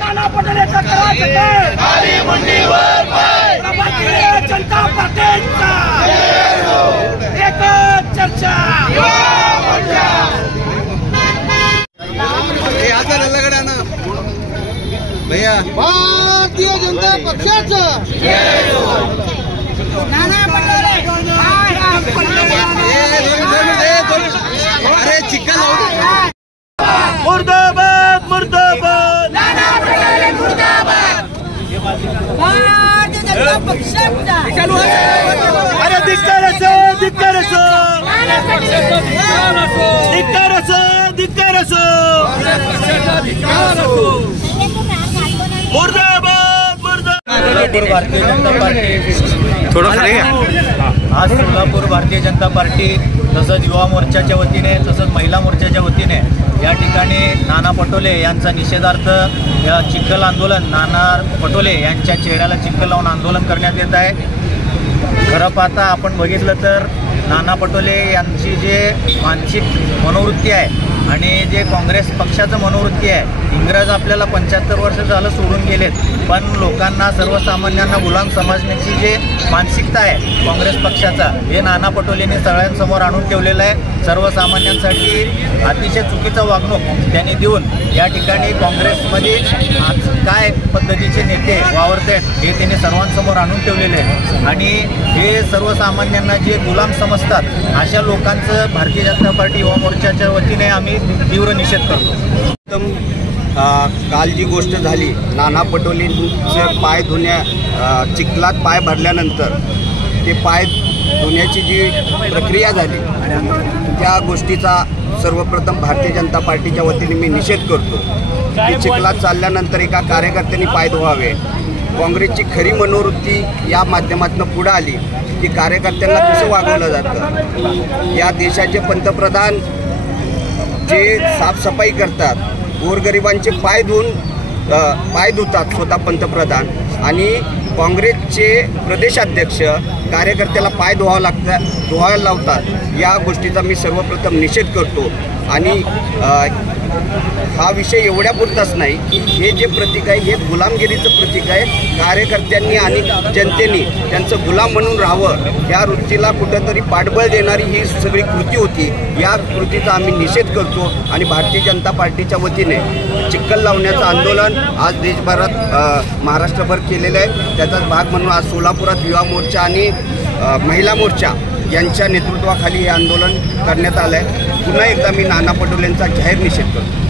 नाना पटोलेचा करायचं काय? भारतीय जनता पार्टीचा एकच चर्चा. भैया भारतीय जनता पक्षाचं नाना पटोले अरे चिकन मुर्दाबाद मुर्दाबाद. नाना पटोले मुर्दाबाद. भारतीय जनता पक्षाचा अरे धिक्कार असो धिक्कार असो धिक्कार असो धिक्कार असो मुर्दाबाद मुर्दाबाद. भारतीय जनता पार्टी थोडं खाली घ्या. आज सोलापूर भारतीय जनता पार्टी तसंच युवा मोर्चाच्या वतीने तसंच महिला मोर्चाच्या वतीने या ठिकाणी नाना पटोले यांचा निषेधार्थ या चिखल आंदोलन नाना पटोले यांच्या चेहऱ्याला चिखल लावून आंदोलन करण्यात येत आहे. खरं पाहता आपण बघितलं तर नाना पटोले यांची जे मानसिक मनोवृत्ती आहे आणि जे काँग्रेस पक्षाचं मनोवृत्ती आहे, इंग्रज आपल्याला 75 वर्ष झालं सोडून गेलेत, पण लोकांना सर्वसामान्यांना गुलाम समजण्याची जे मानसिकता आहे काँग्रेस पक्षाचा, हे नाना पटोलेंनी सगळ्यांसमोर आणून ठेवलेलं आहे. सर्वसामान्यांसाठी अतिशय चुकीचं वागणूक त्यांनी देऊन या ठिकाणी काँग्रेसमध्ये काय पद्धतीचे नेते वावरत आहेत हे त्यांनी सर्वांसमोर आणून ठेवलेले आहे. आणि हे सर्वसामान्यांना जे गुलाम समजतात अशा लोकांचं भारतीय जनता पार्टी युवा मोर्चाच्या वतीने आम्ही तीव्र निषेध करतो. काल जी गोष्ट झाली, नाना पटोलेंचे पाय चिखलात पाय भरल्यानंतर ते पाय धुण्याची जी प्रक्रिया झाली, त्या गोष्टीचा सर्वप्रथम भारतीय जनता पार्टीच्या वतीने मी निषेध करतो. की चिखलात चालल्यानंतर एका कार्यकर्त्यांनी पाय धुवावे. काँग्रेसची खरी मनोवृत्ती या माध्यमातून पुढे आली की कार्यकर्त्यांना कसं वागवलं जातं. या देशाचे पंतप्रधान जे साफसफाई करतात, गोरगरिबांचे पाय धुतात स्वतः पंतप्रधान, आणि काँग्रेसचे प्रदेशाध्यक्ष कार्यकर्त्याला पाय धुवायला लावतात. या गोष्टीचा मी सर्वप्रथम निषेध करतो. आणि हा विषय एवढ्यापुरताच नाही की हे जे प्रतीक आहे हे गुलामगिरीचं प्रतीक आहे. कार्यकर्त्यांनी आणि जनतेने त्यांचं गुलाम म्हणून राहावं या वृत्तीला कुठंतरी पाठबळ देणारी ही सगळी कृती होती. या कृतीचा आम्ही निषेध करतो आणि भारतीय जनता पार्टीच्या वतीने चिखल लावण्याचं आंदोलन आज देशभरात महाराष्ट्रभर केलेलं आहे. त्याचाच भाग म्हणून आज सोलापुरात युवा मोर्चा आणि महिला मोर्चा यांच्या नेतृत्वाखाली हे आंदोलन करण्यात आलं आहे. पुन्हा एकदा मी नाना पटोलेंचा जाहीर निषेध करतो.